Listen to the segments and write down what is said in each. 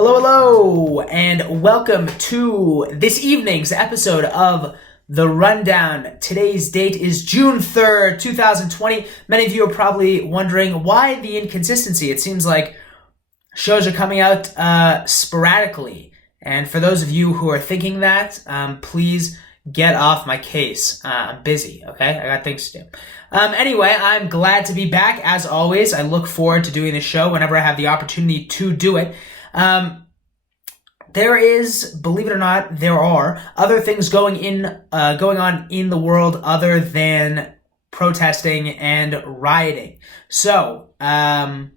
Hello, and welcome to this evening's episode of The Rundown. Today's date is June 3rd, 2020. Many of you are probably wondering why the inconsistency. It seems like shows are coming out sporadically. And for those of you who are thinking that, please get off my case. I'm busy, okay? I got things to do. Anyway, I'm glad to be back. As always, I look forward to doing the show whenever I have the opportunity to do it. There is, believe it or not, there are other things going on in the world other than protesting and rioting. So, but,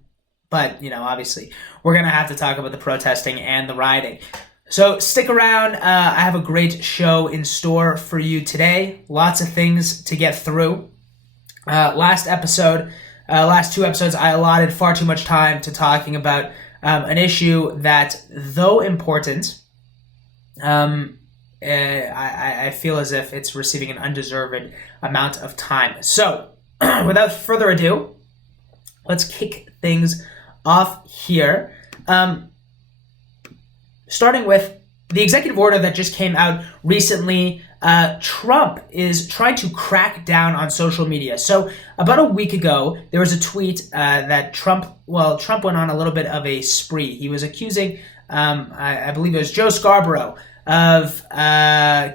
obviously, we're going to have to talk about the protesting and the rioting. So stick around. I have a great show in store for you today. Lots of things to get through. Last two episodes, I allotted far too much time to talking about an issue that, though important, I feel as if it's receiving an undeserved amount of time. So, without further ado, let's kick things off here. Starting with the executive order that just came out recently. Trump is trying to crack down on social media. So about a week ago, there was a tweet that Trump went on a little bit of a spree. He was accusing, I believe it was Joe Scarborough, of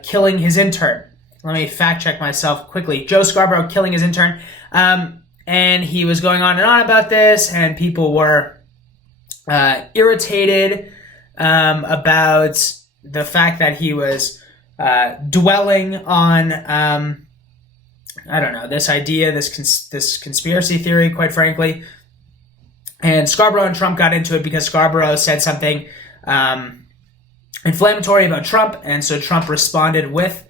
killing his intern. Let me fact check myself quickly. Joe Scarborough killing his intern. And he was going on and on about this, and people were irritated about the fact that he was dwelling on, this idea, this conspiracy theory, quite frankly. And Scarborough and Trump got into it because Scarborough said something inflammatory about Trump, and so Trump responded with,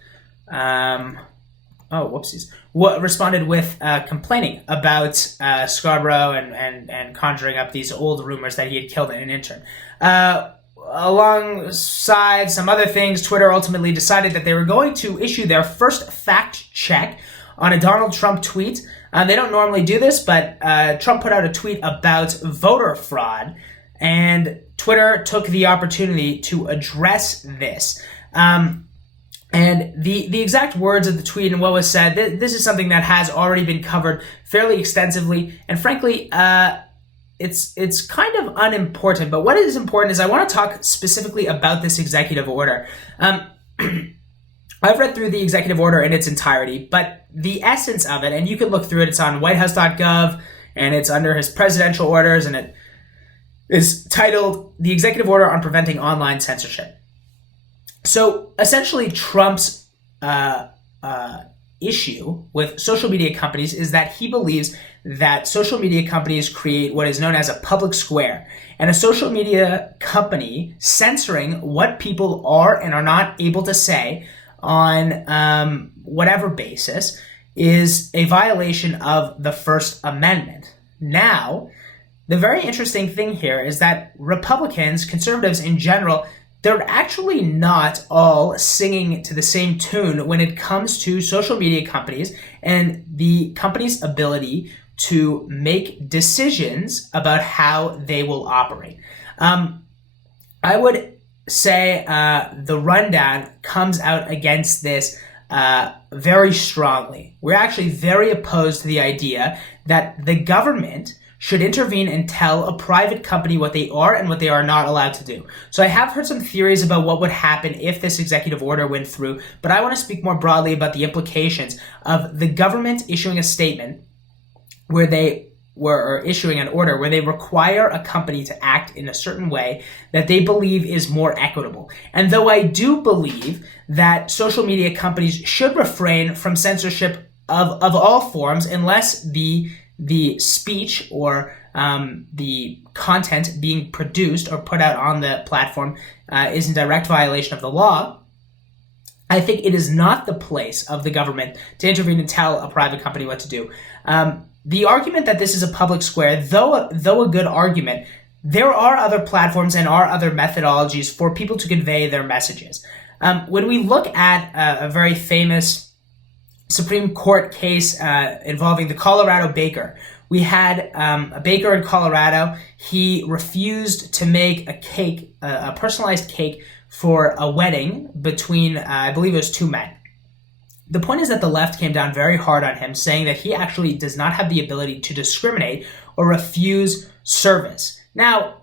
complaining about Scarborough and conjuring up these old rumors that he had killed an intern. Alongside some other things, Twitter ultimately decided that they were going to issue their first fact check on a Donald Trump tweet. They don't normally do this, but Trump put out a tweet about voter fraud, and Twitter took the opportunity to address this. And the exact words of the tweet and what was said, this is something that has already been covered fairly extensively, and frankly, it's kind of unimportant, but what is important is I want to talk specifically about this executive order. I've read through the executive order in its entirety, but the essence of it, and you can look through it, it's on whitehouse.gov, and it's under his presidential orders, and it is titled The Executive Order on Preventing Online Censorship. So essentially, Trump's issue with social media companies is that he believes that social media companies create what is known as a public square, and a social media company censoring what people are and are not able to say on whatever basis is a violation of the First Amendment. Now, the very interesting thing here is that Republicans, conservatives in general, they're actually not all singing to the same tune when it comes to social media companies and the company's ability to make decisions about how they will operate. I would say the Rundown comes out against this very strongly. We're actually very opposed to the idea that the government should intervene and tell a private company what they are and what they are not allowed to do. So I have heard some theories about what would happen if this executive order went through, but I want to speak more broadly about the implications of the government issuing a statement where they were issuing an order where they require a company to act in a certain way that they believe is more equitable. And though I do believe that social media companies should refrain from censorship of all forms unless the speech or the content being produced or put out on the platform is in direct violation of the law, I think it is not the place of the government to intervene and tell a private company what to do. The argument that this is a public square, though a good argument, there are other platforms and are other methodologies for people to convey their messages. When we look at a very famous Supreme Court case involving the Colorado baker, we had a baker in Colorado. He refused to make a cake, a personalized cake for a wedding between, I believe it was two men. The point is that the left came down very hard on him, saying that he actually does not have the ability to discriminate or refuse service. Now,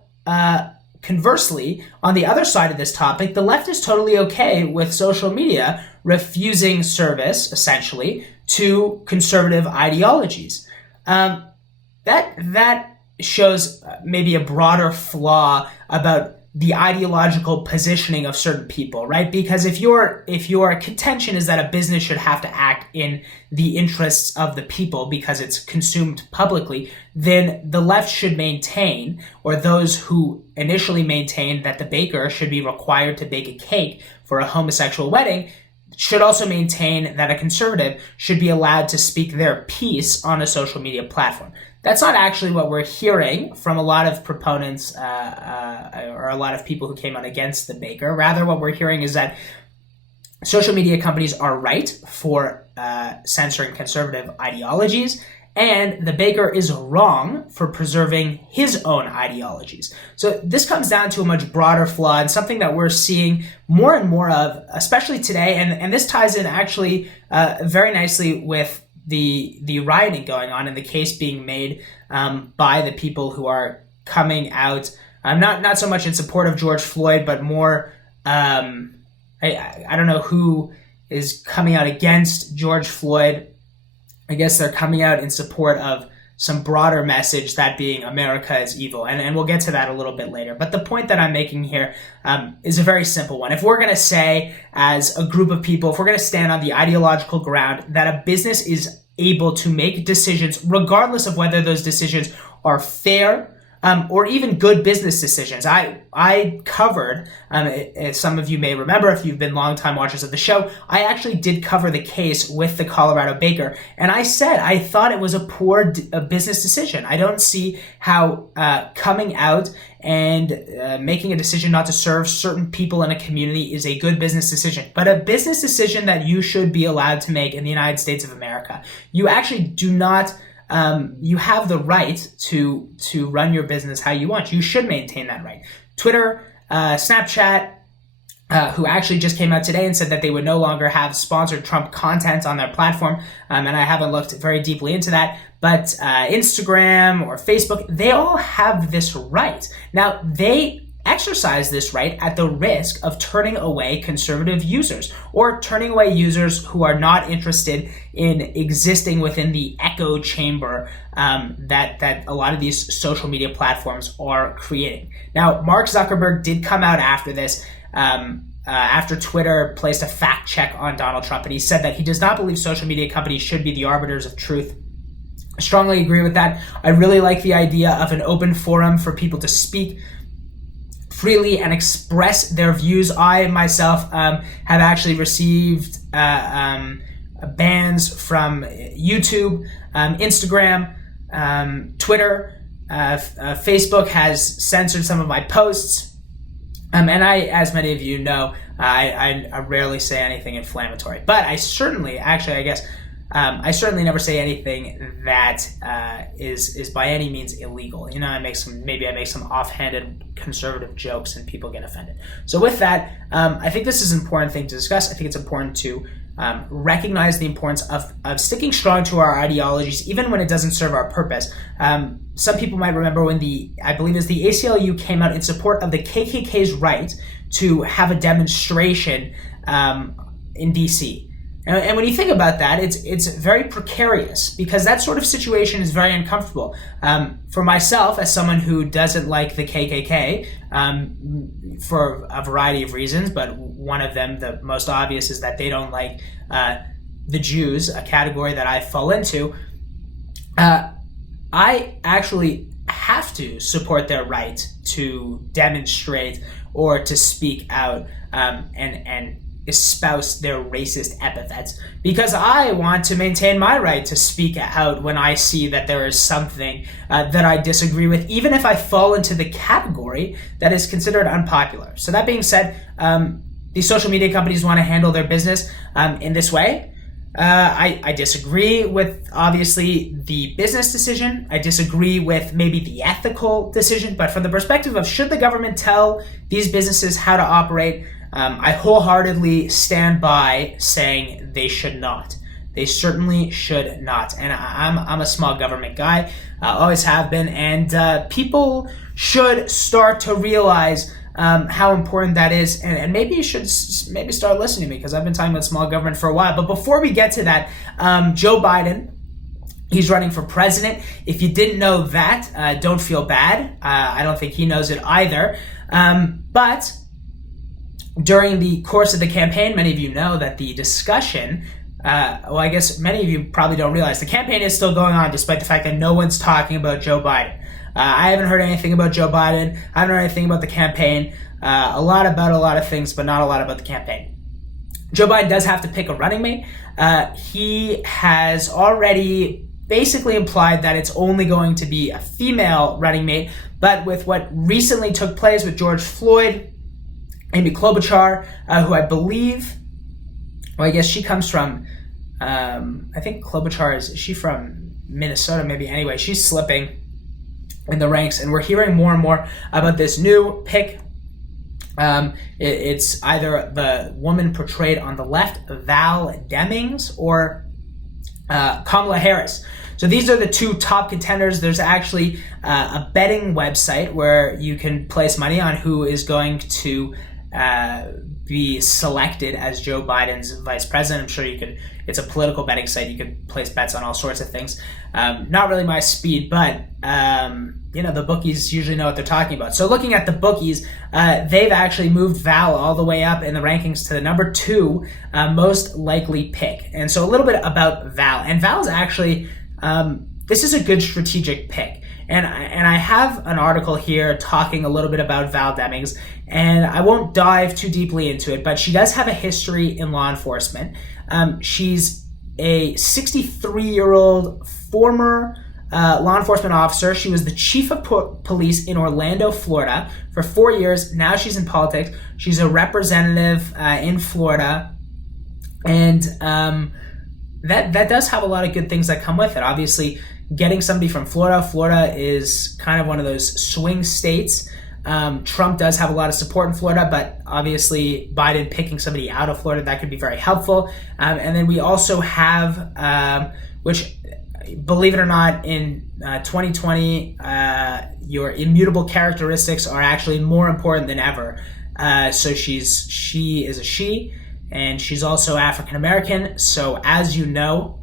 conversely, on the other side of this topic, the left is totally okay with social media refusing service, essentially, to conservative ideologies. That shows maybe a broader flaw about the ideological positioning of certain people, right? Because if your contention is that a business should have to act in the interests of the people because it's consumed publicly, then the left should maintain, or those who initially maintained that the baker should be required to bake a cake for a homosexual wedding, should also maintain that a conservative should be allowed to speak their piece on a social media platform. That's not actually what we're hearing from a lot of proponents or a lot of people who came out against the baker. Rather, what we're hearing is that social media companies are right for censoring conservative ideologies, and the baker is wrong for preserving his own ideologies. So this comes down to a much broader flaw and something that we're seeing more and more of, especially today. And this ties in actually very nicely with the rioting going on and the case being made by the people who are coming out, not so much in support of George Floyd, but more, I don't know who is coming out against George Floyd. I guess they're coming out in support of some broader message, that being America is evil. And we'll get to that a little bit later. But the point that I'm making here is a very simple one. If we're going to say, as a group of people, if we're going to stand on the ideological ground that a business is able to make decisions, regardless of whether those decisions are fair or even good business decisions. I covered, as some of you may remember if you've been longtime watchers of the show, I actually did cover the case with the Colorado baker. And I said I thought it was a poor business decision. I don't see how coming out and making a decision not to serve certain people in a community is a good business decision. But a business decision that you should be allowed to make in the United States of America. You actually do not... you have the right to run your business how you want. You should maintain that right. Twitter, Snapchat, who actually just came out today and said that they would no longer have sponsored Trump content on their platform, and I haven't looked very deeply into that, but Instagram or Facebook, they all have this right. Now, they exercise this right at the risk of turning away conservative users or turning away users who are not interested in existing within the echo chamber that a lot of these social media platforms are creating. Now, Mark Zuckerberg did come out after this, after Twitter placed a fact check on Donald Trump, and he said that he does not believe social media companies should be the arbiters of truth. I strongly agree with that. I really like the idea of an open forum for people to speak freely and express their views. I myself have actually received bans from YouTube, Instagram, Twitter. Facebook has censored some of my posts. And I, as many of you know, I rarely say anything inflammatory. But I certainly, actually, I guess, I certainly never say anything that is by any means illegal. You know, I make some offhanded conservative jokes and people get offended. So with that, I think this is an important thing to discuss. I think it's important to recognize the importance of sticking strong to our ideologies, even when it doesn't serve our purpose. Some people might remember when I believe it was the ACLU came out in support of the KKK's right to have a demonstration in DC. And when you think about that, it's very precarious because that sort of situation is very uncomfortable. For myself, as someone who doesn't like the KKK, for a variety of reasons, but one of them, the most obvious, is that they don't like the Jews, a category that I fall into. I actually have to support their right to demonstrate or to speak out and espouse their racist epithets, because I want to maintain my right to speak out when I see that there is something that I disagree with, even if I fall into the category that is considered unpopular. So that being said, these social media companies want to handle their business in this way. I disagree with, obviously, the business decision. I disagree with maybe the ethical decision. But from the perspective of should the government tell these businesses how to operate, I wholeheartedly stand by saying they should not. They certainly should not. And I'm a small government guy, always have been. And people should start to realize how important that is, and maybe you should maybe start listening to me, because I've been talking about small government for a while. But before we get to that, Joe Biden, he's running for president. If you didn't know that, don't feel bad. I don't think he knows it either. But during the course of the campaign, many of you know that the discussion, well, I guess many of you probably don't realize, the campaign is still going on despite the fact that no one's talking about Joe Biden. I haven't heard anything about Joe Biden. I haven't heard anything about the campaign. A lot about a lot of things, but not a lot about the campaign. Joe Biden does have to pick a running mate. He has already basically implied that it's only going to be a female running mate, but with what recently took place with George Floyd, Amy Klobuchar, who I believe, well, I guess she comes from, I think Klobuchar is she from Minnesota maybe? Anyway, she's slipping in the ranks, and we're hearing more and more about this new pick. It's either the woman portrayed on the left, Val Demings, or Kamala Harris. So these are the two top contenders. There's actually a betting website where you can place money on who is going to be selected as Joe Biden's vice president. I'm sure you could, it's a political betting site. You could place bets on all sorts of things. Not really my speed, but the bookies usually know what they're talking about. So looking at the bookies, they've actually moved Val all the way up in the rankings to the number 2 most likely pick. And so a little bit about Val. And Val's actually, this is a good strategic pick. And I have an article here talking a little bit about Val Demings, and I won't dive too deeply into it, but she does have a history in law enforcement. She's a 63-year-old former law enforcement officer. She was the chief of police in Orlando, Florida for 4 years. Now she's in politics. She's a representative in Florida, and that does have a lot of good things that come with it. Obviously, getting somebody from Florida. Florida is kind of one of those swing states. Trump does have a lot of support in Florida, but obviously Biden picking somebody out of Florida, that could be very helpful. And then we also have, which, believe it or not, in 2020, your immutable characteristics are actually more important than ever. So she is a she, and she's also African American. So as you know,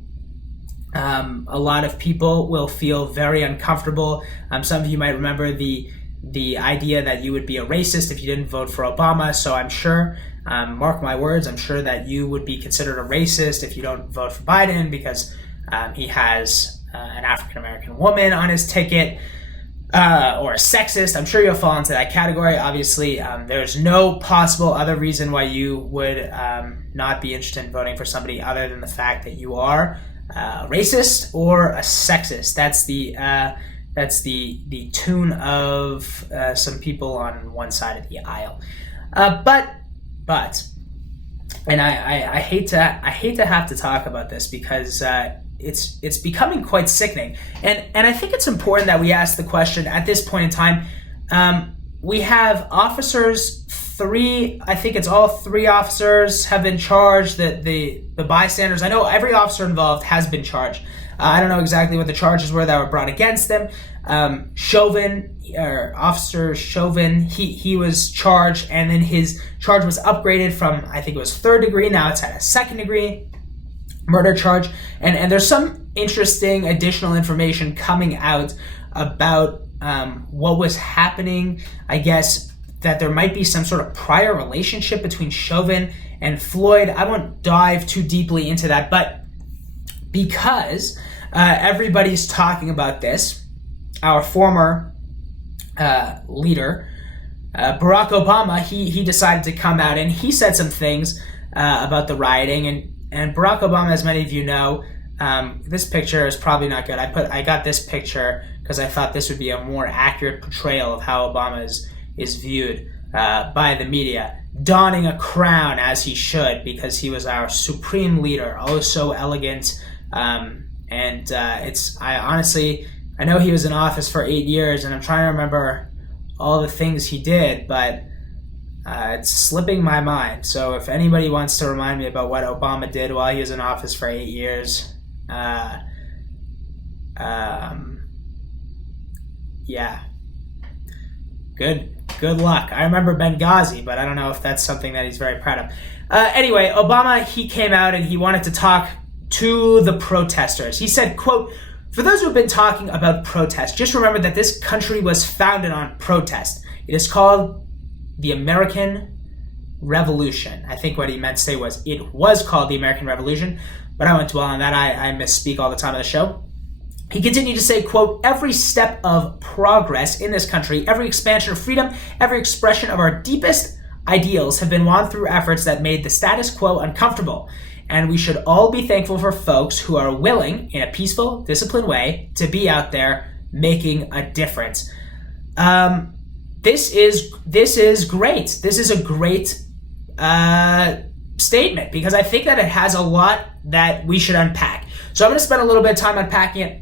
a lot of people will feel very uncomfortable. Some of you might remember the idea that you would be a racist if you didn't vote for Obama. So I'm sure, mark my words, I'm sure that you would be considered a racist if you don't vote for Biden because he has an African American woman on his ticket, or a sexist. I'm sure you'll fall into that category. Obviously, there's no possible other reason why you would not be interested in voting for somebody other than the fact that you are racist or a sexist. That's the tune of some people on one side of the aisle. But and I hate to have to talk about this because it's becoming quite sickening. And I think it's important that we ask the question at this point in time. We have officers. I think it's all 3 officers have been charged. The bystanders, I know every officer involved has been charged. I don't know exactly what the charges were that were brought against them. Chauvin, or Officer Chauvin, he was charged, and then his charge was upgraded from, I think it was 3rd degree, now it's at a 2nd degree murder charge. And there's some interesting additional information coming out about what was happening, I guess, that there might be some sort of prior relationship between Chauvin and Floyd. I won't dive too deeply into that, but because everybody's talking about this, our former leader, Barack Obama, he decided to come out and he said some things about the rioting. And Barack Obama, as many of you know, this picture is probably not good. I got this picture because I thought this would be a more accurate portrayal of how Obama is viewed. by the media, donning a crown as he should, because he was our supreme leader, oh so elegant. I know he was in office for 8 years, and I'm trying to remember all the things he did, but it's slipping my mind. So if anybody wants to remind me about what Obama did while he was in office for 8 years, yeah, good luck. I remember Benghazi, but I don't know if that's something that he's very proud of. Anyway, Obama, he came out and he wanted to talk to the protesters. He said, quote, "For those who have been talking about protest, just remember that this country was founded on protest. It is called the American Revolution." I think what he meant to say was it was called the American Revolution, but I won't dwell on that. I misspeak all the time on the show. He continued to say, quote, "Every step of progress in this country, every expansion of freedom, every expression of our deepest ideals have been won through efforts that made the status quo uncomfortable. And we should all be thankful for folks who are willing, in a peaceful, disciplined way, to be out there making a difference." This is great. This is a great statement, because I think that it has a lot that we should unpack. So I'm going to spend a little bit of time unpacking it.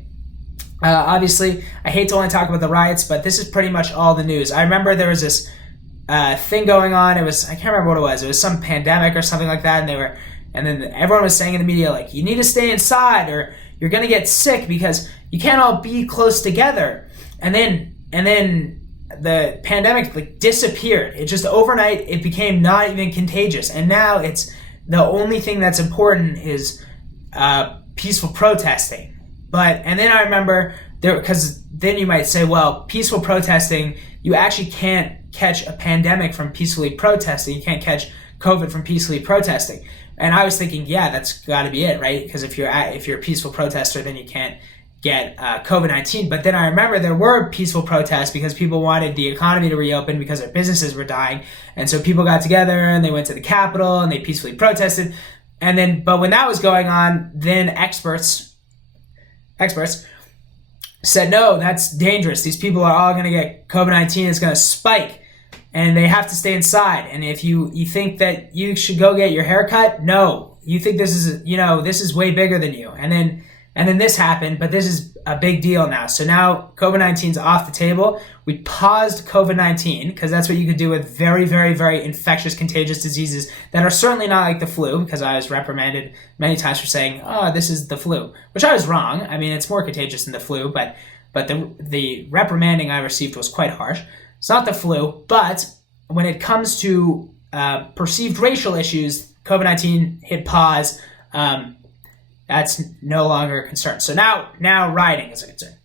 Obviously, I hate to only talk about the riots, but this is pretty much all the news. I remember there was this thing going on. I can't remember what it was. It was some pandemic or something like that, and then everyone was saying in the media, like, you need to stay inside or you're going to get sick because you can't all be close together. And then the pandemic like disappeared. It just overnight, it became not even contagious. And now it's the only thing that's important is peaceful protesting. And then I remember because then you might say, well, peaceful protesting, you actually can't catch a pandemic from peacefully protesting. You can't catch COVID from peacefully protesting. And I was thinking, yeah, that's got to be it, right? Because if you're a peaceful protester, then you can't get COVID-19. But then I remember there were peaceful protests because people wanted the economy to reopen because their businesses were dying. And so people got together and they went to the Capitol and they peacefully protested. But when that was going on, then experts said, no, that's dangerous. These people are all going to get COVID-19. It's going to spike. And they have to stay inside. And if you think that you should go get your hair cut, no. You think this is way bigger than you. And then this happened, but this is a big deal now. So now COVID-19 is off the table. We paused COVID-19 because that's what you could do with very, very, very infectious, contagious diseases that are certainly not like the flu, because I was reprimanded many times for saying, oh, this is the flu, which I was wrong. I mean, it's more contagious than the flu, but the reprimanding I received was quite harsh. It's not the flu, but when it comes to perceived racial issues, COVID-19 hit pause. That's no longer a concern. So now rioting is a concern.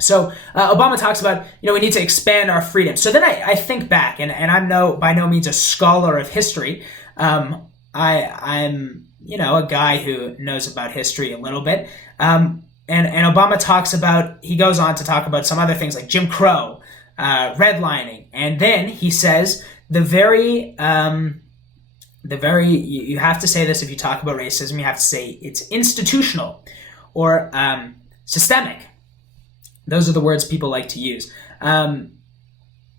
So Obama talks about, we need to expand our freedom. So then I think back, and I'm by no means a scholar of history. I'm a guy who knows about history a little bit. And Obama he goes on to talk about some other things like Jim Crow, redlining, and then he says you have to say this if you talk about racism, you have to say it's institutional or systemic. Those are the words people like to use. And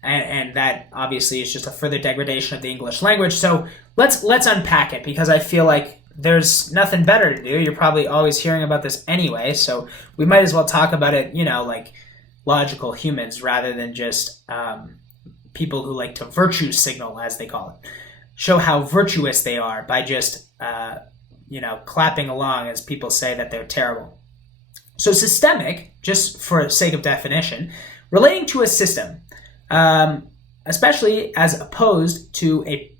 that obviously is just a further degradation of the English language. So let's unpack it, because I feel like there's nothing better to do. You're probably always hearing about this anyway, so we might as well talk about it, like logical humans rather than just people who like to virtue signal, as they call it. Show how virtuous they are by just, clapping along as people say that they're terrible. So systemic, just for sake of definition, relating to a system, especially as opposed to a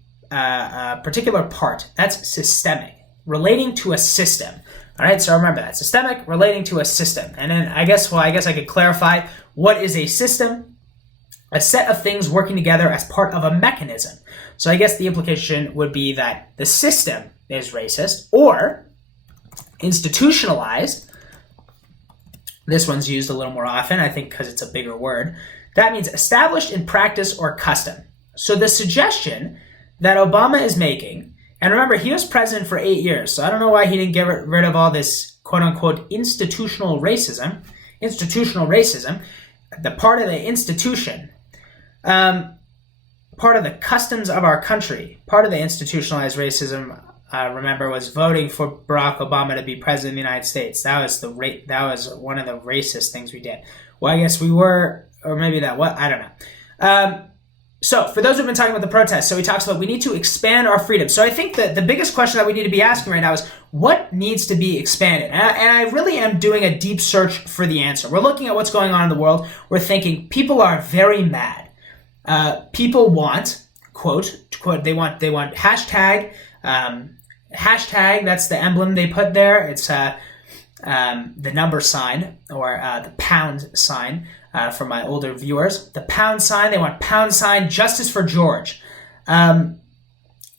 particular part. That's systemic, relating to a system. All right, so remember that. Systemic, relating to a system. And then I guess I could clarify, what is a system? A set of things working together as part of a mechanism. So I guess the implication would be that the system is racist or institutionalized. This one's used a little more often, I think, because it's a bigger word. That means established in practice or custom. So the suggestion that Obama is making, and remember, he was president for 8 years, so I don't know why he didn't get rid of all this quote-unquote institutional racism, the part of the institution. part of the customs of our country. Part of the institutionalized racism, remember, was voting for Barack Obama to be president of the United States. That was one of the racist things we did. Well, I guess we were, or maybe that was, I don't know. So for those who've been talking about the protests, so he talks about we need to expand our freedom. So I think that the biggest question that we need to be asking right now is what needs to be expanded? And I really am doing a deep search for the answer. We're looking at what's going on in the world. We're thinking people are very mad. People want, quote, they want hashtag, that's the emblem they put there. It's the number sign or the pound sign. For my older viewers, the pound sign, they want pound sign justice for George,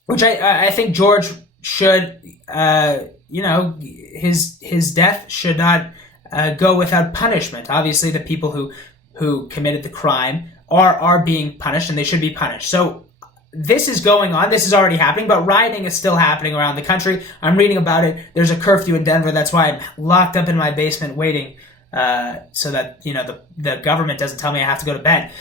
which I think George should, his death should not go without punishment. Obviously, the people who committed the crime are being punished, and they should be punished. So this is going on. This is already happening, but rioting is still happening around the country. I'm reading about it. There's a curfew in Denver. That's why I'm locked up in my basement waiting so that, the government doesn't tell me I have to go to bed.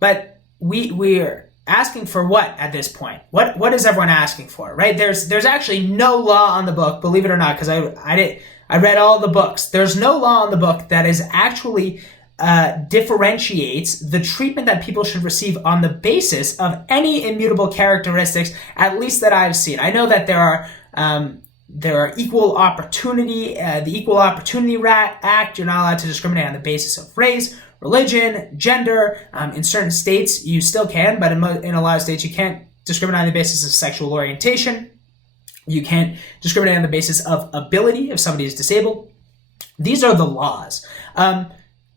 But we're asking for what at this point? What is everyone asking for, right? There's actually no law on the book, believe it or not, because I read all the books. There's no law on the book that is actually differentiates the treatment that people should receive on the basis of any immutable characteristics, at least that I've seen. I know that there are equal opportunity, the Equal Opportunity Act. You're not allowed to discriminate on the basis of race, religion, gender. In certain states, you still can, but in a lot of states, you can't discriminate on the basis of sexual orientation. You can't discriminate on the basis of ability if somebody is disabled. These are the laws.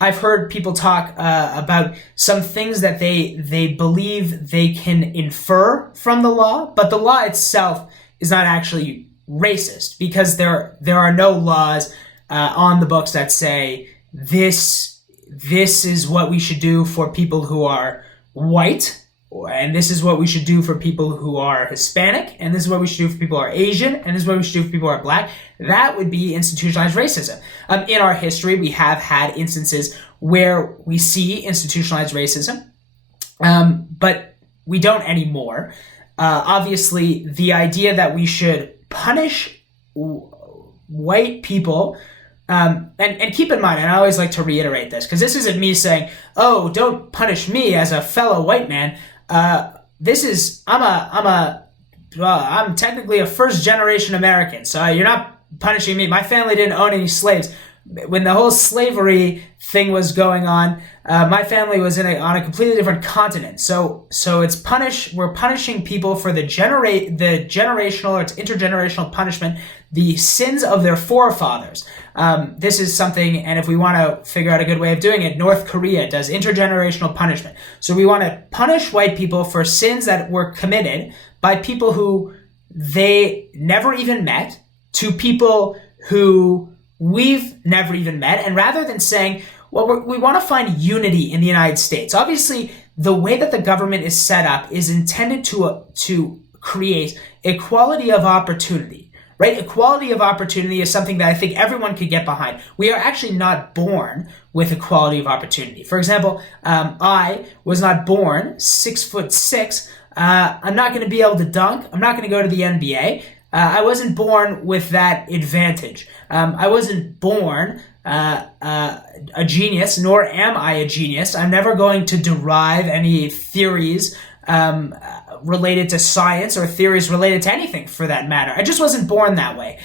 I've heard people talk about some things that they believe they can infer from the law, but the law itself is not actually racist, because there are no laws on the books that say this is what we should do for people who are white, and this is what we should do for people who are Hispanic, and this is what we should do for people who are Asian, and this is what we should do for people who are black. That would be institutionalized racism. In our history, we have had instances where we see institutionalized racism, but we don't anymore. Obviously, the idea that we should punish white people, and keep in mind, and I always like to reiterate this, because this isn't me saying, oh, don't punish me as a fellow white man. I'm technically a first generation American, so you're not punishing me. My family didn't own any slaves. When the whole slavery thing was going on, my family was on a completely different continent. So we're punishing people for the generational or intergenerational punishment, the sins of their forefathers. This is something, and if we want to figure out a good way of doing it, North Korea does intergenerational punishment. So we want to punish white people for sins that were committed by people who they never even met, to people who we've never even met. And rather than saying, well, we want to find unity in the United States. Obviously, the way that the government is set up is intended to create equality of opportunity, right? Equality of opportunity is something that I think everyone could get behind. We are actually not born with equality of opportunity. For example, I was not born 6'6". I'm not going to be able to dunk. I'm not going to go to the NBA. I wasn't born with that advantage. I wasn't born a genius, nor am I a genius. I'm never going to derive any theories related to science or theories related to anything for that matter. I just wasn't born that way.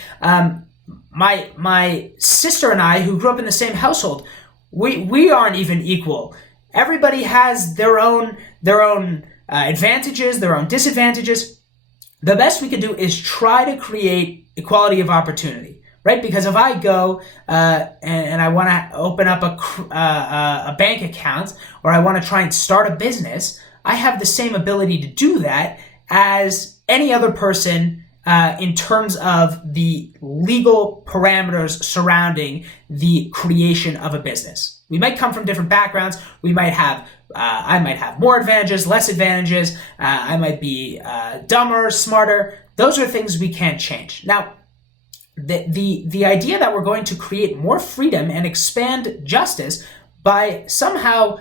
My sister and I, who grew up in the same household, we aren't even equal. Everybody has their own advantages, their own disadvantages. The best we could do is try to create equality of opportunity, right? Because if I go and I want to open up a bank account, or I want to try and start a business, I have the same ability to do that as any other person in terms of the legal parameters surrounding the creation of a business. We might come from different backgrounds. We might have I might have more advantages, less advantages. I might be dumber, smarter. Those are things we can't change. Now, the idea that we're going to create more freedom and expand justice by somehow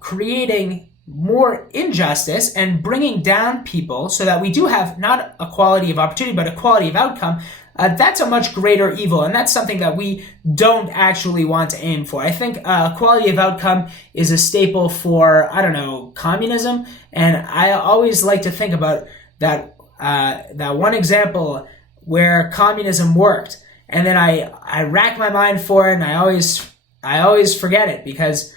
creating more injustice and bringing down people so that we do have not equality of opportunity, but equality of outcome, that's a much greater evil, and that's something that we don't actually want to aim for. I think equality of outcome is a staple for, I don't know, communism, and I always like to think about that one example where communism worked, and then I rack my mind for it, and I always forget it because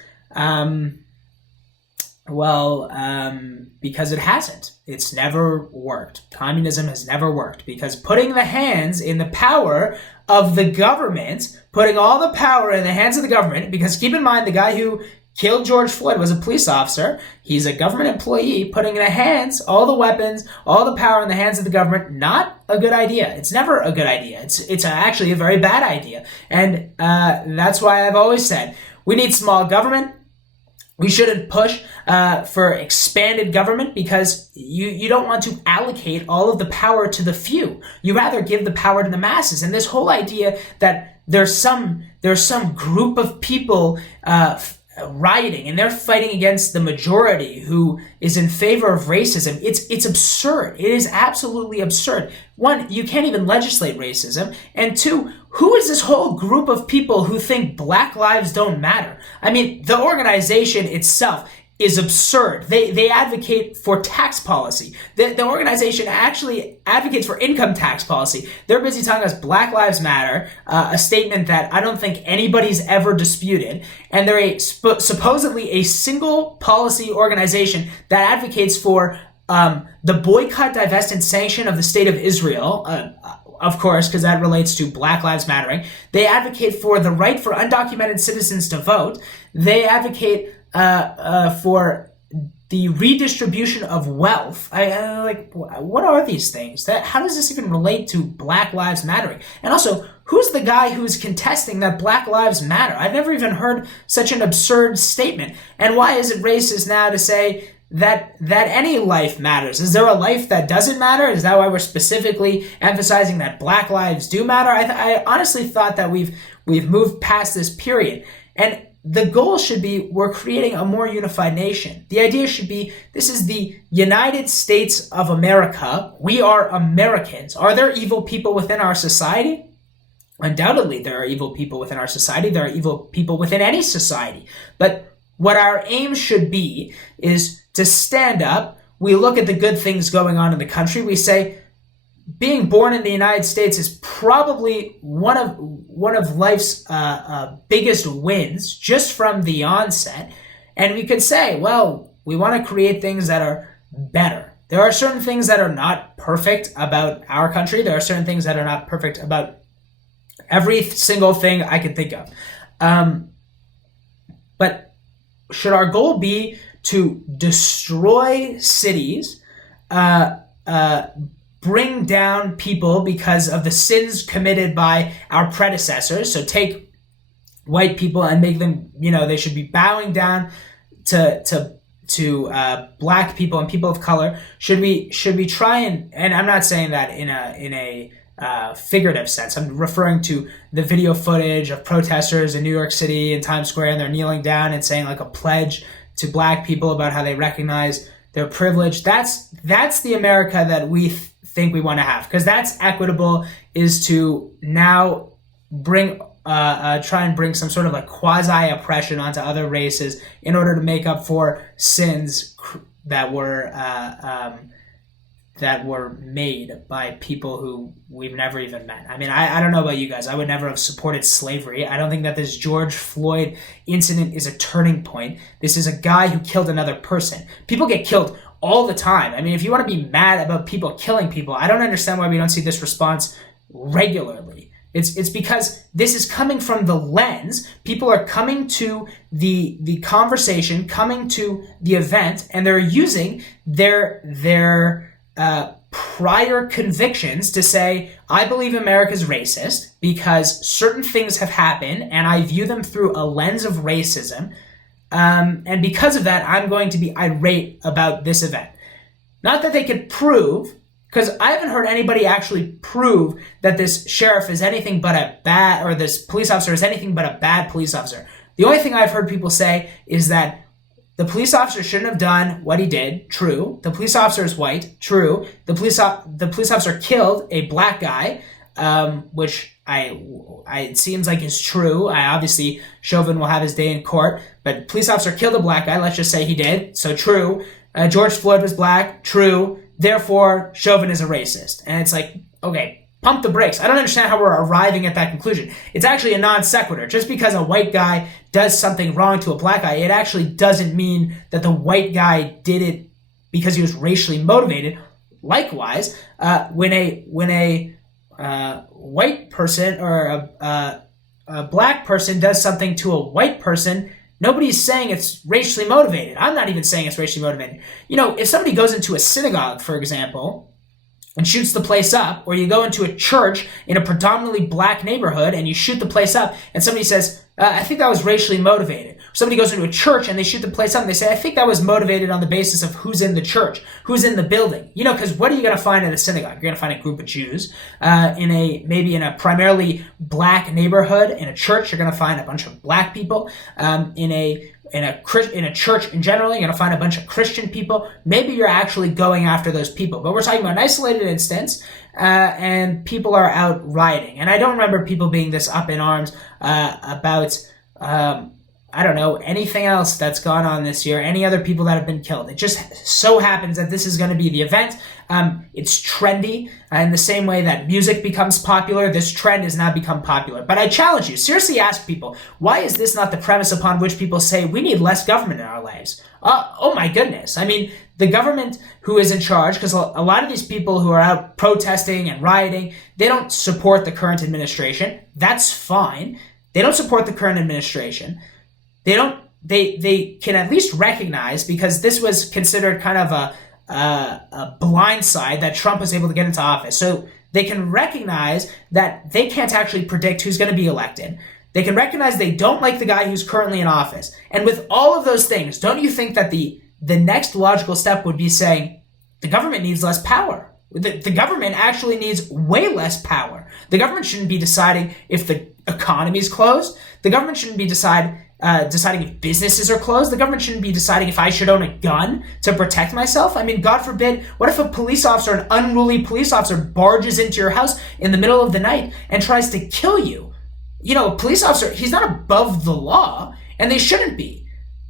because it hasn't. It's never worked. Communism has never worked because putting the hands in the power of the government, putting all the power in the hands of the government, because keep in mind the guy who killed George Floyd was a police officer. He's a government employee, putting the hands, all the weapons, all the power in the hands of the government, not a good idea. It's never a good idea. It's actually a very bad idea. And that's why I've always said we need small government. We shouldn't push for expanded government because you don't want to allocate all of the power to the few. You rather give the power to the masses. And this whole idea that there's some group of people rioting and they're fighting against the majority who is in favor of racism, it's absurd. It is absolutely absurd. One, you can't even legislate racism. And two, who is this whole group of people who think Black lives don't matter? I mean, the organization itself is absurd. They advocate for tax policy. The organization actually advocates for income tax policy. They're busy telling us Black Lives Matter, a statement that I don't think anybody's ever disputed. And they're supposedly a single policy organization that advocates for the boycott, divest, and sanction of the state of Israel, of course, because that relates to Black Lives Mattering. They advocate for the right for undocumented citizens to vote. They advocate for the redistribution of wealth. What are these things? How does this even relate to Black Lives Mattering? And also, who's the guy who's contesting that Black Lives Matter? I've never even heard such an absurd statement. And why is it racist now to say that any life matters? Is there a life that doesn't matter? Is that why we're specifically emphasizing that Black lives do matter? I honestly thought that we've moved past this period. And the goal should be we're creating a more unified nation. The idea should be this is the United States of America. We are Americans. Are there evil people within our society? Undoubtedly, there are evil people within our society. There are evil people within any society. But what our aim should be is to stand up. We look at the good things going on in the country. We say, being born in the United States is probably one of life's biggest wins just from the onset. And we could say, well, we want to create things that are better. There are certain things that are not perfect about our country. There are certain things that are not perfect about every single thing I can think of. But should our goal be to destroy cities, bring down people because of the sins committed by our predecessors? So take white people and make them, they should be bowing down to black people and people of color. Should we try and I'm not saying that in a figurative sense. I'm referring to the video footage of protesters in New York City and Times Square, and they're kneeling down and saying like a pledge to black people about how they recognize their privilege. That's the America that we think we want to have, because that's equitable, is to now try and bring some sort of like quasi oppression onto other races in order to make up for sins that were made by people who we've never even met. I mean, I don't know about you guys. I would never have supported slavery. I don't think that this George Floyd incident is a turning point. This is a guy who killed another person. People get killed all the time. I mean, if you want to be mad about people killing people, I don't understand why we don't see this response regularly. It's because this is coming from the lens. People are coming to the conversation, coming to the event, and they're using their prior convictions to say, I believe America's racist because certain things have happened and I view them through a lens of racism. And because of that, I'm going to be irate about this event. Not that they could prove, because I haven't heard anybody actually prove that this sheriff is anything but a bad, or this police officer is anything but a bad police officer. The only thing I've heard people say is that The police officer shouldn't have done what he did. True. The police officer is white. True. The police officer killed a black guy, which it seems like is true. Obviously, Chauvin will have his day in court, but police officer killed a black guy. Let's just say he did. So true. George Floyd was black. True. Therefore, Chauvin is a racist. And it's like, okay, pump the brakes. I don't understand how we're arriving at that conclusion. It's actually a non sequitur. Just because a white guy does something wrong to a black guy, it actually doesn't mean that the white guy did it because he was racially motivated. Likewise, when a white person or a black person does something to a white person, nobody's saying it's racially motivated. I'm not even saying it's racially motivated. If somebody goes into a synagogue, for example, and shoots the place up, or you go into a church in a predominantly black neighborhood and you shoot the place up, and somebody says, I think that was racially motivated. Somebody goes into a church and they shoot the place up and they say, I think that was motivated on the basis of who's in the church, who's in the building. Because what are you going to find in a synagogue? You're going to find a group of Jews. Maybe in a primarily black neighborhood, in a church, you're going to find a bunch of black people. In a church in general, you're going to find a bunch of Christian people. Maybe you're actually going after those people. But we're talking about an isolated instance, and people are out rioting. And I don't remember people being this up in arms about, anything else that's gone on this year, any other people that have been killed. It just so happens that this is going to be the event. It's trendy. In the same way that music becomes popular, this trend has now become popular. But I challenge you, seriously ask people, why is this not the premise upon which people say we need less government in our lives? Oh my goodness. I mean, the government who is in charge, because a lot of these people who are out protesting and rioting, they don't support the current administration. That's fine. They don't support the current administration. They can at least recognize, because this was considered kind of a blind side that Trump was able to get into office. So they can recognize that they can't actually predict who's going to be elected. They can recognize they don't like the guy who's currently in office. And with all of those things, don't you think that the next logical step would be saying the government needs less power? The government actually needs way less power. The government shouldn't be deciding if the economy is closed. The government shouldn't be deciding if businesses are closed. The government shouldn't be deciding if I should own a gun to protect myself. I mean, God forbid, what if a police officer, an unruly police officer, barges into your house in the middle of the night and tries to kill you? A police officer, he's not above the law, and they shouldn't be.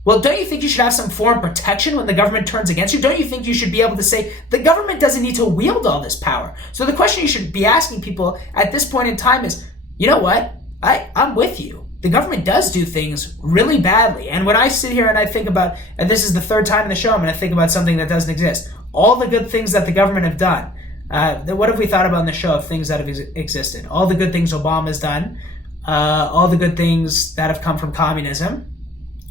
Well, don't you think you should have some form of protection when the government turns against you? Don't you think you should be able to say, the government doesn't need to wield all this power? So the question you should be asking people at this point in time is, you know what? I'm with you. The government does do things really badly. And when I sit here and I think about, and this is the third time in the show, I'm going to think about something that doesn't exist. All the good things that the government have done. What have we thought about in the show of things that have existed? All the good things Obama's done. All the good things that have come from communism.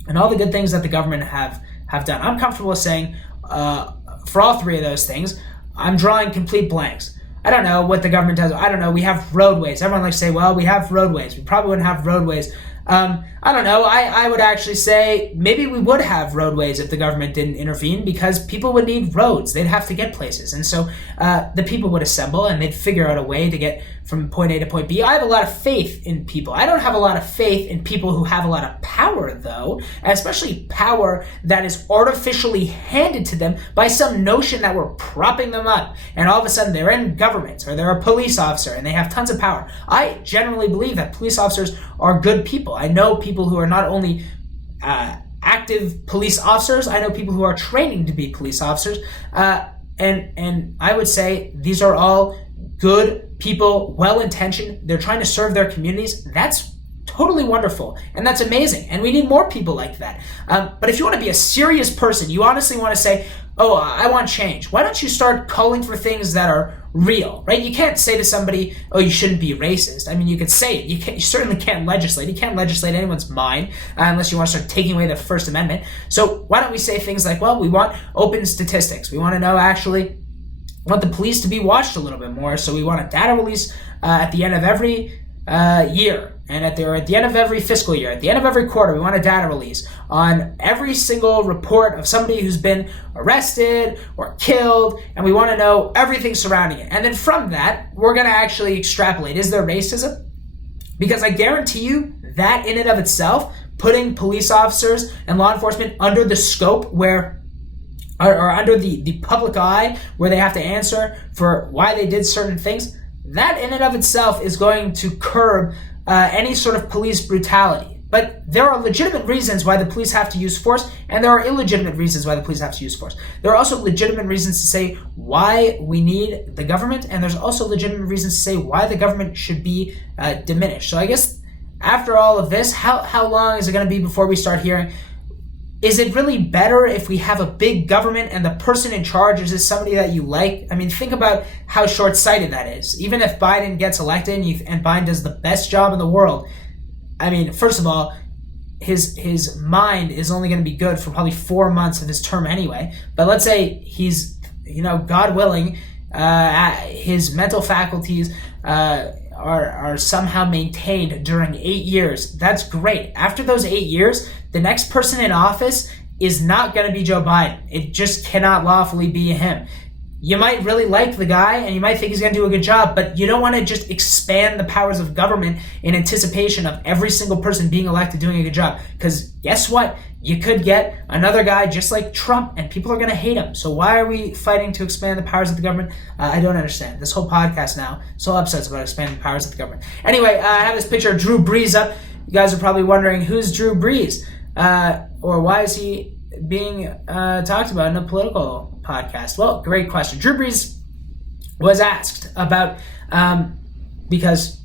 And all the good things that the government have done. I'm comfortable with saying, for all three of those things, I'm drawing complete blanks. I don't know what the government does. I don't know. We have roadways. Everyone likes to say, well, we have roadways. We probably wouldn't have roadways. I don't know. I would actually say maybe we would have roadways if the government didn't intervene, because people would need roads. They'd have to get places. And so the people would assemble and they'd figure out a way to get from point A to point B. I have a lot of faith in people. I don't have a lot of faith in people who have a lot of power, though, especially power that is artificially handed to them by some notion that we're propping them up. And all of a sudden they're in government or they're a police officer and they have tons of power. I generally believe that police officers are good people. I know people who are not only active police officers, I know people who are training to be police officers, and I would say these are all good people, well-intentioned. They're trying to serve their communities. That's totally wonderful, and that's amazing, and we need more people like that. But if you want to be a serious person, you honestly want to say, oh, I want change, why don't you start calling for things that are real, right? You can't say to somebody, oh, you shouldn't be racist. I mean, you could say it. You certainly can't legislate. You can't legislate anyone's mind unless you want to start taking away the First Amendment. So why don't we say things like, well, we want open statistics. We want to know we want the police to be watched a little bit more. So we want a data release at the end of every year, and at the end of every fiscal year, at the end of every quarter, we want a data release on every single report of somebody who's been arrested or killed, and we want to know everything surrounding it. And then from that, we're going to actually extrapolate. Is there racism? Because I guarantee you that in and of itself putting police officers and law enforcement under the scope where or under the public eye where they have to answer for why they did certain things, that in and of itself is going to curb any sort of police brutality. But there are legitimate reasons why the police have to use force, and there are illegitimate reasons why the police have to use force. There are also legitimate reasons to say why we need the government, and there's also legitimate reasons to say why the government should be diminished. So I guess after all of this, how long is it going to be before we start hearing, is it really better if we have a big government and the person in charge is just somebody that you like? I mean, think about how short-sighted that is. Even if Biden gets elected and Biden does the best job in the world, I mean, first of all, his mind is only going to be good for probably 4 months of his term anyway. But let's say he's, God willing, his mental faculties are somehow maintained during 8 years. That's great. After those 8 years, the next person in office is not going to be Joe Biden. It just cannot lawfully be him. You might really like the guy and you might think he's going to do a good job, but you don't want to just expand the powers of government in anticipation of every single person being elected doing a good job. Because guess what? You could get another guy just like Trump and people are going to hate him. So why are we fighting to expand the powers of the government? I don't understand. This whole podcast now, this whole episode's about expanding the powers of the government. Anyway, I have this picture of Drew Brees up. You guys are probably wondering, who's Drew Brees? Or why is he being talked about in a political podcast? Well, great question. Drew Brees was asked about, because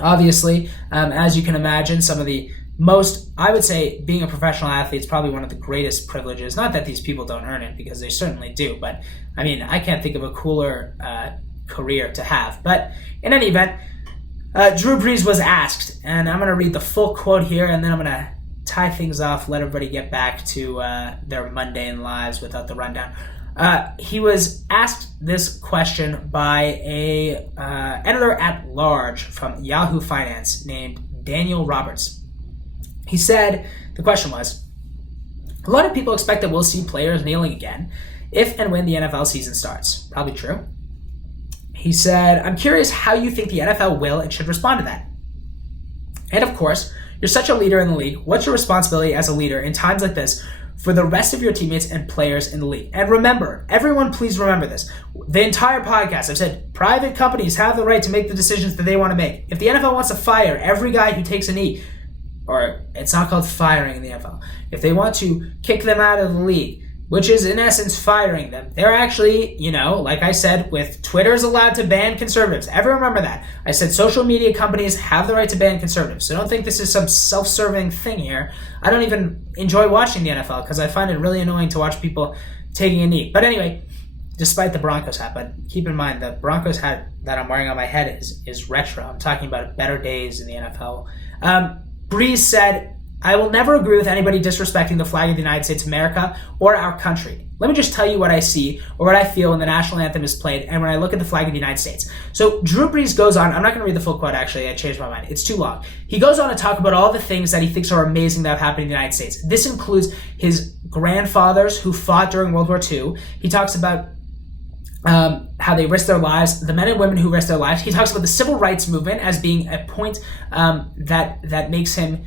obviously, as you can imagine, some of the most, I would say, being a professional athlete is probably one of the greatest privileges. Not that these people don't earn it, because they certainly do, but I mean, I can't think of a cooler career to have. But in any event, Drew Brees was asked, and I'm going to read the full quote here, and then I'm going to tie things off, let everybody get back to their mundane lives without the rundown. He was asked this question by a editor-at-large from Yahoo Finance named Daniel Roberts. He said, the question was, a lot of people expect that we'll see players kneeling again if and when the NFL season starts. Probably true. He said, I'm curious how you think the NFL will and should respond to that. And of course, you're such a leader in the league. What's your responsibility as a leader in times like this for the rest of your teammates and players in the league? And remember, everyone please remember this. The entire podcast, I've said private companies have the right to make the decisions that they want to make. If the NFL wants to fire every guy who takes a knee, or it's not called firing in the NFL, if they want to kick them out of the league, which is in essence firing them, they're actually, like I said, with Twitter's allowed to ban conservatives. Everyone remember that. I said social media companies have the right to ban conservatives. So don't think this is some self-serving thing here. I don't even enjoy watching the NFL because I find it really annoying to watch people taking a knee. But anyway, despite the Broncos hat, but keep in mind the Broncos hat that I'm wearing on my head is retro. I'm talking about better days in the NFL. Brees said, I will never agree with anybody disrespecting the flag of the United States of America or our country. Let me just tell you what I see or what I feel when the national anthem is played and when I look at the flag of the United States. So Drew Brees goes on, I'm not going to read the full quote actually, I changed my mind, it's too long. He goes on to talk about all the things that he thinks are amazing that have happened in the United States. This includes his grandfathers who fought during World War II. He talks about how they risked their lives, the men and women who risked their lives. He talks about the civil rights movement as being a point that makes him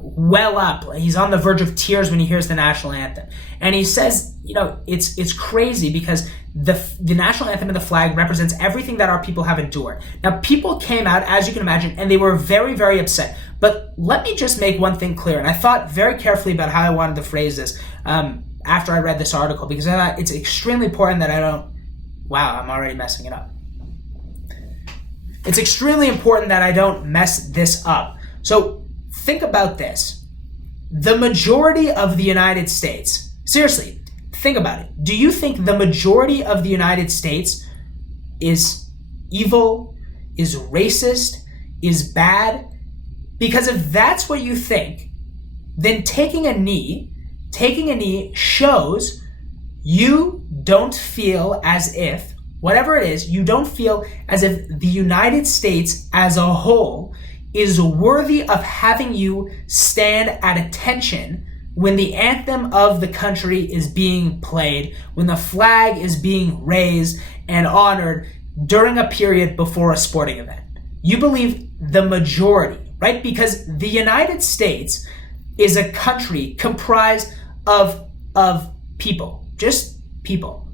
well up. He's on the verge of tears when he hears the national anthem. And he says, it's crazy because the national anthem and the flag represents everything that our people have endured. Now, people came out, as you can imagine, and they were very, very upset. But let me just make one thing clear, and I thought very carefully about how I wanted to phrase this after I read this article, because I thought it's extremely important that I don't... Wow, I'm already messing it up. It's extremely important that I don't mess this up. So think about this. The majority of the United States, seriously, think about it. Do you think the majority of the United States is evil, is racist, is bad? Because if that's what you think, then taking a knee shows you don't feel as if, whatever it is, you don't feel as if the United States as a whole is worthy of having you stand at attention when the anthem of the country is being played, when the flag is being raised and honored during a period before a sporting event. You believe the majority right? Because the United States is a country comprised of people, just people.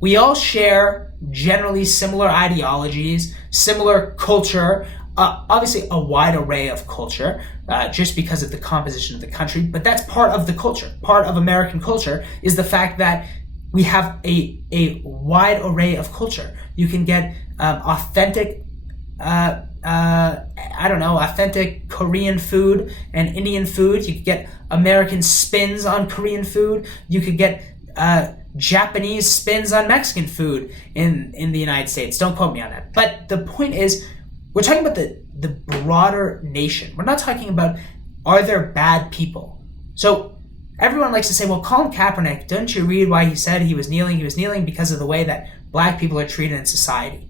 We all share generally similar ideologies, similar culture, obviously a wide array of culture, just because of the composition of the country, but that's part of the culture. Part of American culture is the fact that we have a wide array of culture. You can get authentic authentic Korean food and Indian food. You could get American spins on Korean food. You could get Japanese spins on Mexican food in the United States. Don't quote me on that. But the point is, we're talking about the broader nation. We're not talking about, are there bad people? So everyone likes to say, well, Colin Kaepernick, don't you read why he said he was kneeling? He was kneeling because of the way that black people are treated in society.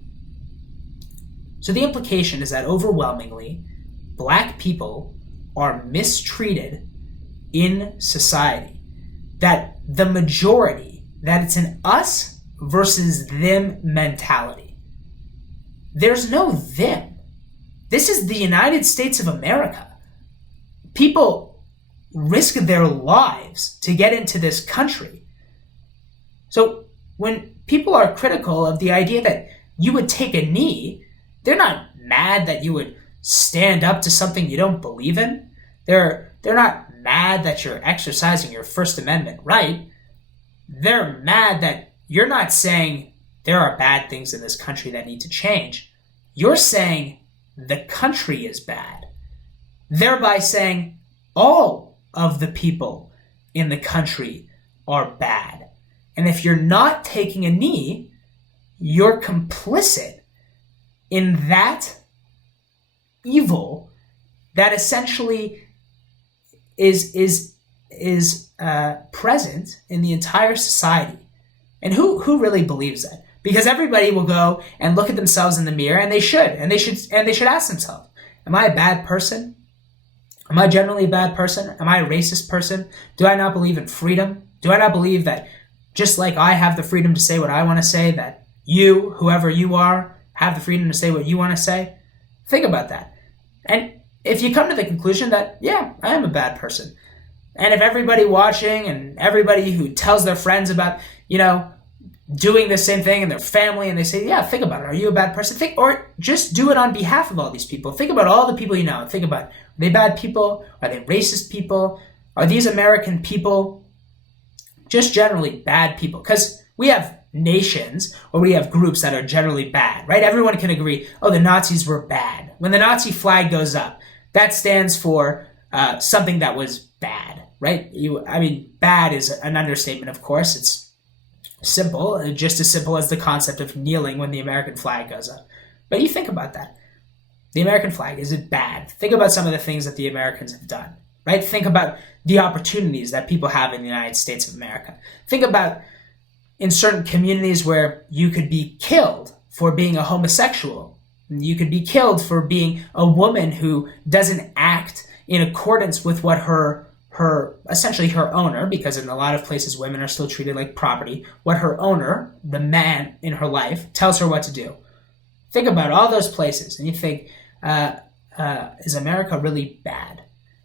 So the implication is that overwhelmingly, black people are mistreated in society. That the majority, that it's an us versus them mentality. There's no them. This is the United States of America. People risk their lives to get into this country. So when people are critical of the idea that you would take a knee, they're not mad that you would stand up to something you don't believe in. They're not mad that you're exercising your First Amendment right. They're mad that you're not saying there are bad things in this country that need to change. You're saying the country is bad, thereby saying all of the people in the country are bad. And if you're not taking a knee, you're complicit in that evil that essentially is present in the entire society. And who really believes that? Because everybody will go and look at themselves in the mirror, and they should ask themselves, am I a bad person? Am I generally a bad person? Am I a racist person? Do I not believe in freedom? Do I not believe that just like I have the freedom to say what I want to say, that you, whoever you are, have the freedom to say what you want to say? Think about that. And if you come to the conclusion that, yeah, I am a bad person, and if everybody watching and everybody who tells their friends about, doing the same thing in their family, and they say, yeah, think about it. Are you a bad person? Or just do it on behalf of all these people. Think about all the people you know. Think about, are they bad people? Are they racist people? Are these American people just generally bad people? Because we have nations or we have groups that are generally bad, right? Everyone can agree, oh, the Nazis were bad. When the Nazi flag goes up, that stands for something that was bad, right? Bad is an understatement, of course. It's simple, just as simple as the concept of kneeling when the American flag goes up. But you think about that. The American flag, is it bad? Think about some of the things that the Americans have done, right? Think about the opportunities that people have in the United States of America. Think about in certain communities where you could be killed for being a homosexual. You could be killed for being a woman who doesn't act in accordance with what essentially her owner, because in a lot of places women are still treated like property, what her owner, the man in her life, tells her what to do. Think about all those places and you think, is America really bad?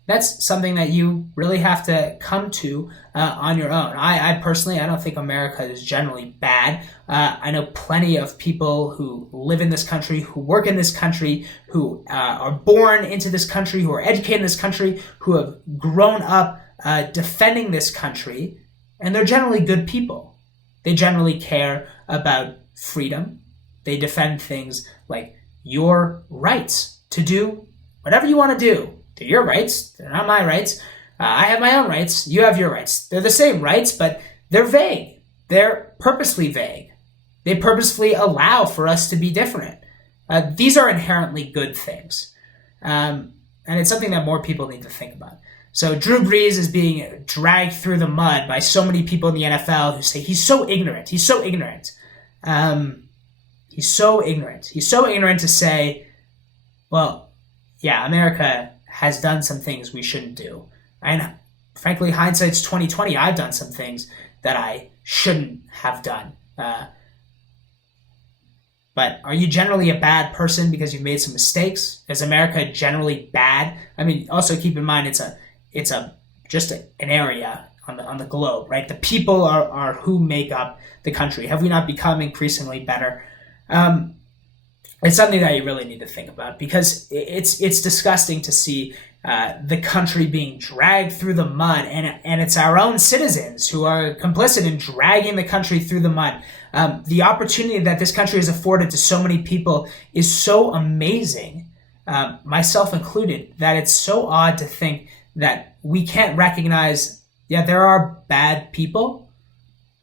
That's something that you really have to come to on your own. I personally, I don't think America is generally bad. I know plenty of people who live in this country, who work in this country, who are born into this country, who are educated in this country, who have grown up defending this country, and they're generally good people. They generally care about freedom. They defend things like your rights to do whatever you want to do. They're your rights. They're not my rights. I have my own rights. You have your rights. They're the same rights, but they're vague. They're purposely vague. They purposefully allow for us to be different. These are inherently good things. And it's something that more people need to think about. So Drew Brees is being dragged through the mud by so many people in the NFL who say he's so ignorant. He's so ignorant. He's so ignorant. He's so ignorant to say, well, yeah, America has done some things we shouldn't do. And frankly, hindsight's 2020. I've done some things that I shouldn't have done. But are you generally a bad person because you've made some mistakes? Is America generally bad? I mean, also keep in mind it's just an area on the globe, right? The people are who make up the country. Have we not become increasingly better? It's something that you really need to think about, because it's disgusting to see the country being dragged through the mud, and it's our own citizens who are complicit in dragging the country through the mud. The opportunity that this country has afforded to so many people is so amazing, myself included, that it's so odd to think that we can't recognize, yeah, there are bad people,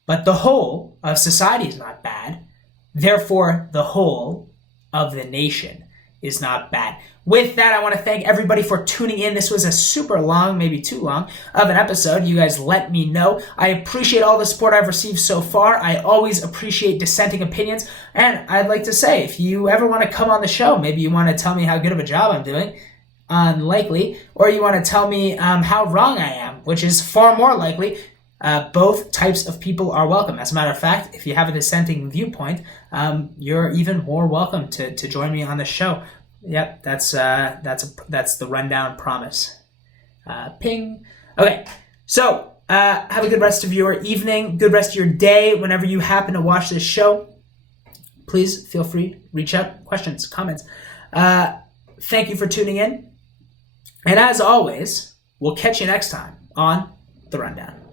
but the whole of society is not bad. Therefore, the whole of the nation is not bad. With that, I want to thank everybody for tuning in. This was a super long, maybe too long, of an episode. You guys let me know. I appreciate all the support I've received so far. I always appreciate dissenting opinions. And I'd like to say, if you ever want to come on the show, maybe you want to tell me how good of a job I'm doing, unlikely, or you want to tell me how wrong I am, which is far more likely. Both types of people are welcome. As a matter of fact, if you have a dissenting viewpoint, you're even more welcome to join me on the show. Yep, that's the rundown promise. Ping. Okay, so have a good rest of your evening, good rest of your day. Whenever you happen to watch this show, please feel free to reach out, questions, comments. Thank you for tuning in, and as always, we'll catch you next time on The Rundown.